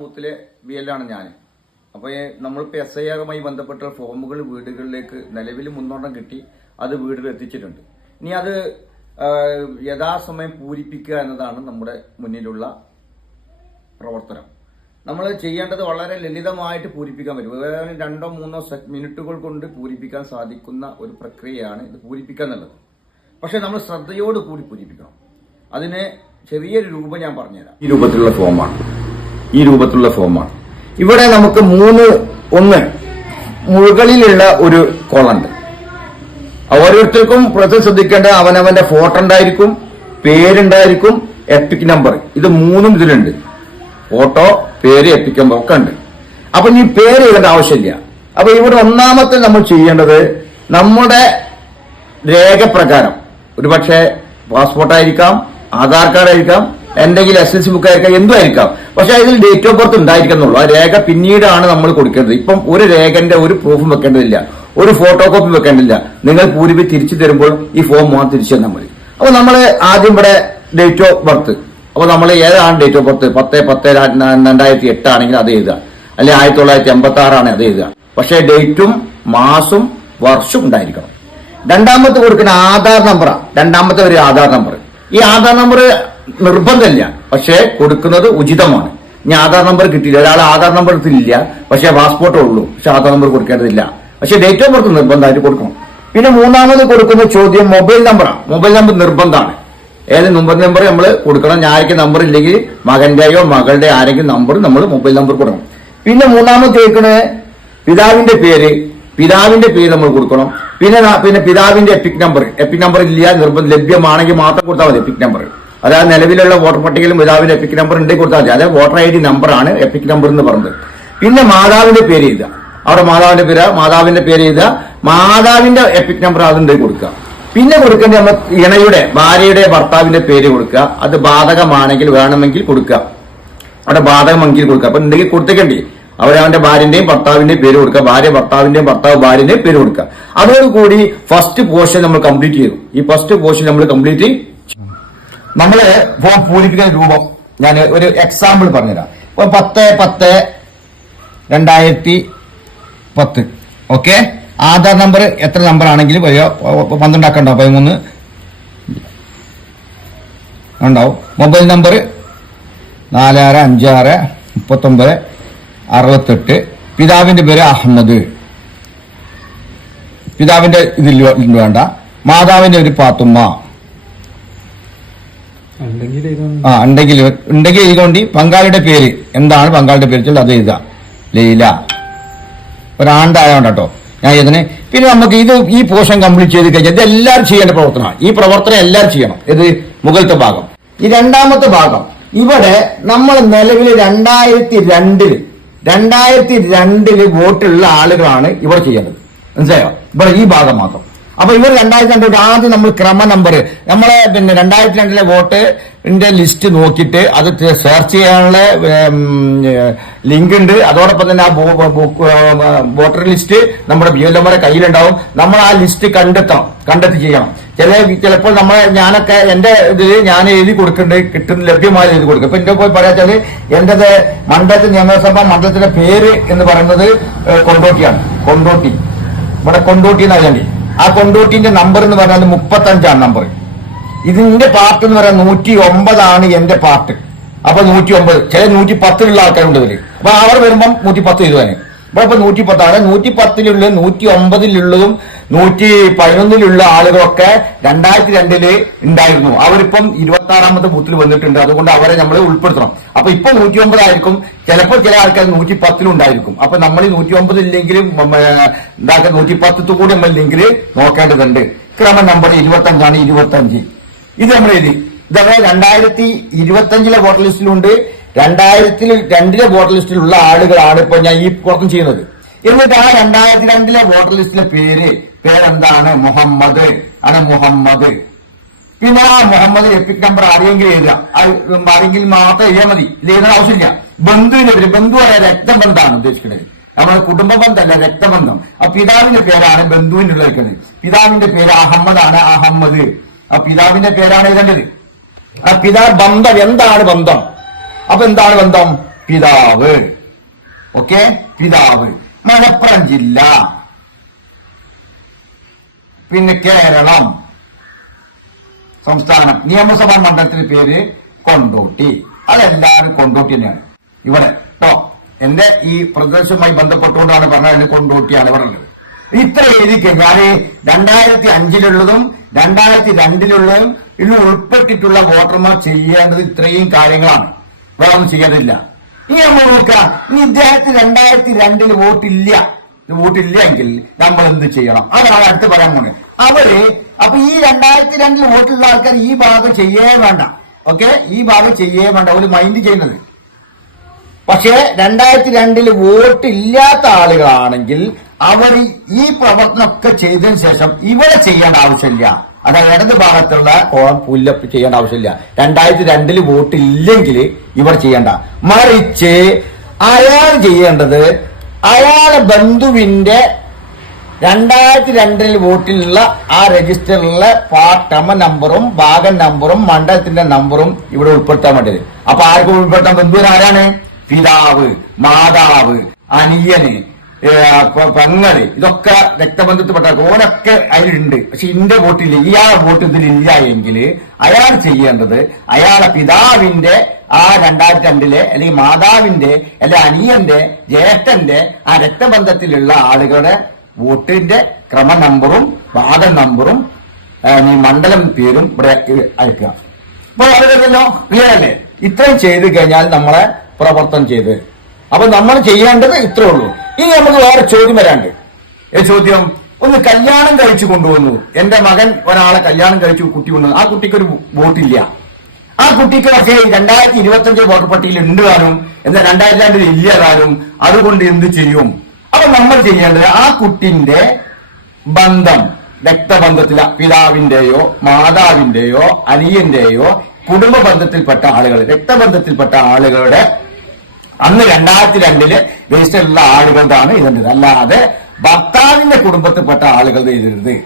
ബൂത്തിലെ V എല്ലാണ് ഞാൻ അപ്പോൾ നമ്മളിപ്പോൾ എസ് ഐ ആറുമായി ബന്ധപ്പെട്ട ഫോമുകൾ വീടുകളിലേക്ക് നിലവിൽ മുന്നോട്ടം കിട്ടി അത് വീടുകൾ എത്തിച്ചിട്ടുണ്ട്. ഇനി അത് യഥാസമയം പൂരിപ്പിക്കുക എന്നതാണ് നമ്മുടെ മുന്നിലുള്ള പ്രവർത്തനം. നമ്മൾ ചെയ്യേണ്ടത് വളരെ ലളിതമായിട്ട് പൂരിപ്പിക്കാൻ പറ്റും. വേറെ രണ്ടോ മൂന്നോ മിനിറ്റുകൾ കൊണ്ട് പൂരിപ്പിക്കാൻ സാധിക്കുന്ന ഒരു പ്രക്രിയയാണ് ഇത് പൂരിപ്പിക്കുക എന്നുള്ളത്. പക്ഷേ നമ്മൾ ശ്രദ്ധയോട് കൂടി പൂരിപ്പിക്കണം. അതിന് ചെറിയൊരു രൂപം ഞാൻ പറഞ്ഞുതരാം. ഈ രൂപത്തിലുള്ള ഫോമാണ് ഈ രൂപത്തിലുള്ള ഫോമാണ് ഇവിടെ നമുക്ക് മൂന്ന് ഒന്ന് മുകളിലുള്ള ഒരു കോളുണ്ട് ഓരോരുത്തർക്കും പ്രത്യേകം ശ്രദ്ധിക്കേണ്ട അവനവന്റെ ഫോട്ടോ ഉണ്ടായിരിക്കും പേരുണ്ടായിരിക്കും എപ്പിക് നമ്പർ ഇത് മൂന്നും ഇതിലുണ്ട്. ഫോട്ടോ പേര് എപ്പിക് നമ്പർ ഒക്കെ ഉണ്ട്. അപ്പൊ ഈ പേര് ഇടേണ്ട ആവശ്യമില്ല. അപ്പൊ ഇവിടെ ഒന്നാമത്തെ നമ്മൾ ചെയ്യേണ്ടത് നമ്മുടെ രേഖപ്രകാരം. ഒരു പക്ഷേ പാസ്പോർട്ടായിരിക്കാം ആധാർ കാർഡ് ആയിരിക്കാം എന്തെങ്കിലും എസ് എൽ സി ബുക്ക് ആയിരിക്കാം എന്തും ആയിരിക്കാം പക്ഷെ അതിൽ ഡേറ്റ് ഓഫ് ബർത്ത് ഉണ്ടായിരിക്കുന്നുള്ളൂ ആ രേഖ പിന്നീടാണ് നമ്മൾ കൊടുക്കേണ്ടത്. ഇപ്പം ഒരു രേഖന്റെ ഒരു പ്രൂഫും വെക്കേണ്ടതില്ല. ഒരു ഫോട്ടോ കോപ്പി വെക്കേണ്ടില്ല നിങ്ങൾ പൂരിപ്പി തിരിച്ചു തരുമ്പോൾ ഈ ഫോം മാത്രം തിരിച്ചു തന്നാൽ മതി. അപ്പൊ നമ്മൾ ആദ്യം ഇവിടെ ഡേറ്റ് ഓഫ് ബർത്ത് അപ്പൊ നമ്മൾ ഏതാണ് ഡേറ്റ് ഓഫ് ബർത്ത് പത്ത് പത്ത് രണ്ടായിരത്തി എട്ട് ആണെങ്കിൽ അത് എഴുതുക. അല്ലെങ്കിൽ ആയിരത്തി തൊള്ളായിരത്തി എൺപത്തി ആറാണ് അത് എഴുതുക. പക്ഷേ ഡേറ്റും മാസും വർഷവും ഉണ്ടായിരിക്കണം. രണ്ടാമത്തെ കൊടുക്കുന്ന ആധാർ നമ്പറാണ് രണ്ടാമത്തെ ഒരു ആധാർ നമ്പർ ഈ ആധാർ നമ്പർ നിർബന്ധമില്ല. പക്ഷേ കൊടുക്കുന്നത് ഉചിതമാണ്. ഇനി ആധാർ നമ്പർ കിട്ടിയില്ല. ഒരാൾ ആധാർ നമ്പർ എടുത്തില്ല പക്ഷേ പാസ്പോർട്ടേ ഉള്ളൂ. പക്ഷെ ആധാർ നമ്പർ കൊടുക്കേണ്ടതില്ല. പക്ഷേ ഡേറ്റ് ഓഫ് ബർത്ത് നിർബന്ധമായിട്ട് കൊടുക്കണം. പിന്നെ മൂന്നാമത് കൊടുക്കുന്ന ചോദ്യം മൊബൈൽ നമ്പറാണ് മൊബൈൽ നമ്പർ നിർബന്ധമാണ്. ഏത് നമ്പർ നമ്പർ നമ്മൾ കൊടുക്കണം. ഞായക്ക് നമ്പർ ഇല്ലെങ്കിൽ മകന്റെയോ മകളുടെ ആരെങ്കിലും നമ്പർ നമ്മൾ മൊബൈൽ നമ്പർ കൊടുക്കണം. പിന്നെ മൂന്നാമത് ചോദിക്കുന്നത് പിതാവിന്റെ പേര് പിതാവിന്റെ പേര് നമ്മൾ കൊടുക്കണം. പിന്നെ പിന്നെ പിതാവിന്റെ എപ്പിക് നമ്പർ എപ്പിക് നമ്പർ ഇല്ല നിർബന്ധം ലഭ്യമാണെങ്കിൽ മാത്രം കൊടുത്താൽ മതി എപ്പിക് നമ്പർ അതായത് നിലവിലുള്ള വോട്ടർ പട്ടികയിലും പിതാവിന്റെ എപ്പിക് നമ്പർ ഉണ്ടെങ്കിൽ കൊടുത്താൽ മതി. അതായത് വോട്ടർ ഐ ഡി നമ്പറാണ് എപ്പിക് നമ്പർ എന്ന് പറഞ്ഞത്. പിന്നെ മാതാവിന്റെ പേര് എഴുതുക. അവിടെ മാതാവിന്റെ പേര് മാതാവിന്റെ പേര് എഴുതുക. മാതാവിന്റെ എപ്പിക് നമ്പർ അതുണ്ടെങ്കിൽ കൊടുക്കുക. പിന്നെ കൊടുക്കേണ്ടത് നമ്മൾ ഇണയുടെ ഭാര്യയുടെ ഭർത്താവിന്റെ പേര് കൊടുക്കുക. അത് ബാധകമാണെങ്കിൽ വേണമെങ്കിൽ കൊടുക്കുക. അവിടെ ബാധകമെങ്കിൽ കൊടുക്കുക. അപ്പൊ ഉണ്ടെങ്കിൽ കൊടുത്തേക്കണ്ടേ? അവന്റെ ഭാര്യന്റെയും ഭർത്താവിന്റെയും പേര് കൊടുക്കുക. ഭാര്യ ഭർത്താവിന്റെയും ഭർത്താവ് ഭാര്യന്റെയും പേര് കൊടുക്കുക. അതോടുകൂടി ഫസ്റ്റ് പോർഷൻ നമ്മൾ കംപ്ലീറ്റ് ചെയ്തു. ഈ ഫസ്റ്റ് പോർഷൻ നമ്മൾ കംപ്ലീറ്റ് നമ്മൾ ഫോം പൂരിപ്പിക്കുന്ന രൂപം ഞാൻ ഒരു എക്സാമ്പിൾ പറഞ്ഞുതരാം. ഇപ്പൊ പത്ത് പത്ത് രണ്ടായിരത്തി പത്ത്. ഓക്കെ ആധാർ നമ്പർ എത്ര നമ്പർ ആണെങ്കിലും വരിക പന്ത്രണ്ടാക്കണ്ടോ പതിമൂന്ന്. ഉണ്ടാവും. മൊബൈൽ നമ്പർ നാലാറ് അഞ്ചാറ് മുപ്പത്തൊമ്പത് അറുപത്തെട്ട്. പിതാവിന്റെ പേര് അഹമ്മദ്. പിതാവിന്റെ ഇതിൽ വേണ്ട. മാതാവിന്റെ ഒരു പാത്തുമ്മ ആ ഉണ്ടെങ്കിൽ ഉണ്ടെങ്കിൽ എഴുതുകൊണ്ട് പങ്കാളിയുടെ പേര്. എന്താണ് പങ്കാളിയുടെ പേര് വെച്ചാൽ അത് എഴുതാം ലീല. ഒരാണ്ടായോണ്ട് ഞാൻ ഇതിനെ പിന്നെ നമുക്ക് ഇത് ഈ പോർഷൻ കംപ്ലീറ്റ് ചെയ്ത് കഴിഞ്ഞാൽ ഇത് എല്ലാവരും ചെയ്യേണ്ട പ്രവർത്തനമാണ്. ഈ പ്രവർത്തനം എല്ലാവരും ചെയ്യണം. ഇത് മുകളിലത്തെ ഭാഗം. ഈ രണ്ടാമത്തെ ഭാഗം. ഇവിടെ നമ്മൾ നിലവിൽ രണ്ടായിരത്തി രണ്ടിൽ രണ്ടായിരത്തി രണ്ടിൽ വോട്ടുള്ള ആളുകളാണ് ഇവിടെ ചെയ്യേണ്ടത്. മനസ്സിലായോ? ഇവിടെ ഈ ഭാഗം മാത്രം. അപ്പൊ ഇവർ രണ്ടായിരത്തി രണ്ട് ആദ്യം നമ്മൾ ക്രമ നമ്പർ നമ്മളെ പിന്നെ രണ്ടായിരത്തി രണ്ടിലെ വോട്ടിന്റെ ലിസ്റ്റ് നോക്കിയിട്ട് അത് സെർച്ച് ചെയ്യാനുള്ള ലിങ്ക് ഉണ്ട്. അതോടൊപ്പം തന്നെ ആ വോട്ടർ ലിസ്റ്റ് നമ്മുടെ ബി എൽ എമ്മയുടെ കയ്യിലുണ്ടാവും. നമ്മൾ ആ ലിസ്റ്റ് കണ്ടെത്താം കണ്ടെത്തി ചെയ്യണം. ചില ചിലപ്പോൾ നമ്മളെ ഞാനൊക്കെ എന്റെ ഇതിൽ ഞാൻ എഴുതി കൊടുക്കുന്നുണ്ട് കിട്ടുന്ന ലഭ്യമായി എഴുതി കൊടുക്കും. ഇപ്പൊ എന്റെ പോയി പറയാച്ചാൽ എന്റേത് മണ്ഡലത്തിൽ നിയമസഭ മണ്ഡലത്തിന്റെ പേര് എന്ന് പറയുന്നത് കൊണ്ടോട്ടിയാണ്. കൊണ്ടോട്ടി. ഇവിടെ കൊണ്ടോട്ടി എന്നറിയാണ്ടി ആ കൊണ്ടോട്ടിന്റെ നമ്പർ എന്ന് പറഞ്ഞാൽ മുപ്പത്തി അഞ്ചാണ് നമ്പർ ഇതിന്റെ പാർട്ട് എന്ന് പറയാൻ നൂറ്റി ഒമ്പതാണ് എന്റെ പാർട്ട് അപ്പൊ നൂറ്റി ഒമ്പത് ചില നൂറ്റി പത്തിലുള്ള ആൾക്കാരുണ്ട് ഇതിൽ. അപ്പൊ അവർ വരുമ്പം നൂറ്റി പത്ത് എഴുതുവാന്. ഇവിടെ ഇപ്പൊ നൂറ്റി പത്താണ് നൂറ്റി പത്തിലുള്ള നൂറ്റി ഒമ്പതിലുള്ളതും നൂറ്റി പതിനൊന്നിലുള്ള ആളുകളൊക്കെ രണ്ടായിരത്തി രണ്ടിൽ ഉണ്ടായിരുന്നു. അവരിപ്പം ഇരുപത്തി ആറാമത്തെ ബൂത്തിൽ വന്നിട്ടുണ്ട്. അതുകൊണ്ട് അവരെ നമ്മൾ ഉൾപ്പെടുത്തണം. അപ്പൊ ഇപ്പൊ നൂറ്റി ഒമ്പതായിരിക്കും ചിലപ്പോൾ ചില ആൾക്കാർ നൂറ്റി പത്തിലും ഉണ്ടായിരിക്കും. അപ്പൊ നമ്മൾ ഈ നൂറ്റി ഒമ്പത് ഇല്ലെങ്കിലും എന്താക്കുക നൂറ്റി പത്തു കൂടി നമ്മൾ ലിങ്കിൽ നോക്കേണ്ടതുണ്ട്. ക്രമ നമ്പർ ഇരുപത്തി അഞ്ചാണ് ഇരുപത്തി അഞ്ച് ഇത് നമ്മൾ എഴുതി. ഇതങ്ങനെ രണ്ടായിരത്തി ഇരുപത്തി അഞ്ചിലെ വോട്ടർ ലിസ്റ്റിലുണ്ട് രണ്ടായിരത്തിൽ രണ്ടിലെ വോട്ടർ ലിസ്റ്റിലുള്ള ആളുകളാണ് ഇപ്പൊ ഞാൻ ഈ പുറത്തും ചെയ്യുന്നത്. എന്നിട്ട് ആ രണ്ടായിരത്തി രണ്ടിലെ വോട്ടർ ലിസ്റ്റിലെ പേര് പേരെന്താണ്? മുഹമ്മദ്. ആണ് മുഹമ്മദ്. പിന്നെ ആ മുഹമ്മദ് എപ്പിക് നമ്പർ ആരെങ്കിലും എഴുതാം ആരെങ്കിലും മാത്രം എഴുതാ മതി. ഇത് എഴുതാൻ ആവശ്യമില്ല. ബന്ധുവിന്റെ പേര്. ബന്ധു പറയാൻ രക്തബന്ധമാണ് ഉദ്ദേശിക്കുന്നത്. നമ്മുടെ കുടുംബ ബന്ധമല്ല രക്തബന്ധം. ആ പിതാവിന്റെ പേരാണ് ബന്ധുവിന്റെ ഉള്ളത് പിതാവിന്റെ പേര് അഹമ്മദ് ആണ് അഹമ്മദ്. ആ പിതാവിന്റെ പേരാണ് എഴുതേണ്ടത്. ആ പിതാ ബന്ധം. എന്താണ് ബന്ധം? അപ്പൊ എന്താണ് ബന്ധം? പിതാവ്. ഓക്കെ? പിതാവ്. മലപ്പുറം ജില്ല. പിന്നെ കേരളം. സംസ്ഥാനം. നിയമസഭാ മണ്ഡലത്തിന്റെ പേര് കൊണ്ടോട്ടി. അതെല്ലാവരും കൊണ്ടോട്ടി തന്നെയാണ്. ഇവിടെ. കേട്ടോ എന്റെ ഈ പ്രദേശവുമായി ബന്ധപ്പെട്ടുകൊണ്ടാണ് പറഞ്ഞത് കൊണ്ടോട്ടിയാണ് ഇവിടെ ഉള്ളത്. ഇത്ര എഴുതി കഴിഞ്ഞാൽ രണ്ടായിരത്തി അഞ്ചിലുള്ളതും രണ്ടായിരത്തി രണ്ടിലുള്ളതും ഇന്ന് ഉൾപ്പെട്ടിട്ടുള്ള വോട്ടർമാർ ചെയ്യേണ്ടത് ഇത്രയും കാര്യങ്ങളാണ്. വേറെ ഒന്നും ചെയ്യേണ്ടതില്ല. ഇനി നമ്മൾ നോക്കുക ഇനി ഇദ്ദേഹത്തിന് രണ്ടായിരത്തി രണ്ടിൽ വോട്ടില്ല. വോട്ടില്ല എങ്കിൽ നമ്മൾ എന്ത് ചെയ്യണം? അതാണ് അടുത്ത് പറയാൻ പോണത്. അവർ അപ്പൊ ഈ രണ്ടായിരത്തി രണ്ടിൽ വോട്ടുള്ള ആൾക്കാർ ഈ ഭാഗം ചെയ്യേ വേണ്ട. ഓക്കെ? ഈ ഭാഗം ചെയ്യേ വേണ്ട. ഒരു മൈൻഡ് ചെയ്യുന്നത്. പക്ഷേ രണ്ടായിരത്തി രണ്ടിൽ വോട്ട് ഇല്ലാത്ത ആളുകളാണെങ്കിൽ അവർ ഈ പ്രവർത്തനമൊക്കെ ചെയ്തതിനു ശേഷം ഇവിടെ ചെയ്യേണ്ട ആവശ്യമില്ല. അതായത് ഇടത് ഭാഗത്തുള്ള കോളം പുല്ലപ്പ് ചെയ്യേണ്ട ആവശ്യമില്ല. രണ്ടായിരത്തി രണ്ടിൽ വോട്ട് ഇല്ലെങ്കിൽ ഇവർ ചെയ്യേണ്ട. മറിച്ച് അയാൾ ചെയ്യേണ്ടത് അയാളെ ബന്ധുവിന്റെ രണ്ടായിരത്തി രണ്ടിൽ വോട്ടിലുള്ള ആ രജിസ്റ്ററിലെ പാട്ടമ നമ്പറും ഭാഗം നമ്പറും മണ്ഡലത്തിന്റെ നമ്പറും ഇവിടെ ഉൾപ്പെടുത്താൻ വേണ്ടത് അപ്പൊ ആർക്കും ഉൾപ്പെടുത്താൻ ബന്ധുവിന് ആരാണ്? പിതാവ് മാതാവ് അനിയന്. പെങ്ങൾ ഇതൊക്കെ രക്തബന്ധത്തിൽപ്പെട്ട ഓരൊക്കെ അതിലുണ്ട്. പക്ഷെ ഇന്റെ വോട്ടില്ല ഇയാളെ വോട്ട് ഇതിലില്ല എങ്കിൽ അയാൾ ചെയ്യേണ്ടത് അയാളെ പിതാവിന്റെ ആ രണ്ടായിരത്തി രണ്ടിലെ അല്ലെങ്കിൽ മാതാവിന്റെ അല്ലെ അനിയന്റെ ജ്യേഷ്ഠന്റെ ആ രക്തബന്ധത്തിലുള്ള ആളുകളുടെ വോട്ടിന്റെ ക്രമ നമ്പറും വാദ നമ്പറും മണ്ഡലം പേരും ഇവിടെ അയക്കുക. അപ്പൊ ക്ലിയർ അല്ലേ? ഇത്രയും ചെയ്ത് കഴിഞ്ഞാൽ നമ്മളെ പ്രവർത്തനം ചെയ്ത്. അപ്പൊ നമ്മൾ ചെയ്യേണ്ടത് ഇത്രേ ഉള്ളൂ. ഇനി നമുക്ക് വേറെ ചോദ്യം വരാണ്ട്. ഏ ചോദ്യം? ഒന്ന് കല്യാണം കഴിച്ചു കൊണ്ടുവന്നു. എന്റെ മകൻ ഒരാളെ കല്യാണം കഴിച്ചു കുട്ടി കൊണ്ടുവന്നു. ആ കുട്ടിക്ക് ഒരു വോട്ടില്ല. ആ കുട്ടിക്ക് പക്ഷേ രണ്ടായിരത്തി ഇരുപത്തി അഞ്ച് വോട്ടർ പട്ടികയിൽ ഉണ്ട് താനും. എന്നാൽ രണ്ടായിരത്തി രണ്ടിൽ ഇല്ല താനും. അതുകൊണ്ട് എന്ത് ചെയ്യും? അപ്പൊ നമ്മൾ ചെയ്യേണ്ടത് ആ കുട്ടിന്റെ ബന്ധം രക്തബന്ധത്തില പിതാവിന്റെയോ മാതാവിന്റെയോ അനിയന്റെയോ കുടുംബ ബന്ധത്തിൽപ്പെട്ട ആളുകൾ രക്തബന്ധത്തിൽപ്പെട്ട ആളുകളുടെ അന്ന് രണ്ടായിരത്തി രണ്ടിൽ രജിസ്റ്ററിലുള്ള ആളുകളുടെ ഇതുണ്ട് അല്ലാതെ ഭർത്താവിന്റെ കുടുംബത്തിൽപ്പെട്ട ആളുകളുടെ ഇതരുത്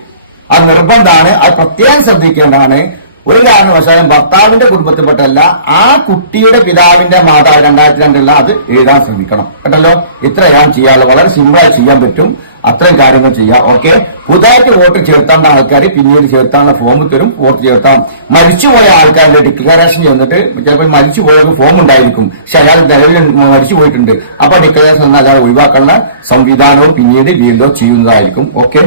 അത് നിർബന്ധമാണ്. അത് പ്രത്യേകം ശ്രദ്ധിക്കേണ്ടതാണ്. ഒരു കാരണവശാലും ഭർത്താവിന്റെ കുടുംബത്തിൽപ്പെട്ടല്ല ആ കുട്ടിയുടെ പിതാവിന്റെ മാതാവ് രണ്ടായിരത്തി രണ്ടിലുള്ള അത് എഴുതാൻ ശ്രമിക്കണം. കേട്ടല്ലോ? ഇത്രയാണ് ചെയ്യാനുള്ളത്. വളരെ സിമ്പിളായി ചെയ്യാൻ പറ്റും. അത്രയും കാര്യങ്ങൾ ചെയ്യാം. ഓക്കെ പുതുതായിട്ട് വോട്ട് ചേർത്താണ്ട ആൾക്കാർ പിന്നീട് ചേർത്താനുള്ള ഫോം തരും വോട്ട് ചേർത്താം. മരിച്ചുപോയ ആൾക്കാരുടെ ഡിക്ലറേഷൻ ചെന്നിട്ട് ചിലപ്പോൾ മരിച്ചുപോയ ഫോം ഉണ്ടായിരിക്കും. പക്ഷെ അയാൾ നിലവിൽ മരിച്ചു പോയിട്ടുണ്ട് അപ്പൊ ഡിക്ലറേഷൻ അയാൾ ഒഴിവാക്കാനുള്ള സംവിധാനവും പിന്നീട് വീണ്ടും ചെയ്യുന്നതായിരിക്കും. ഓക്കെ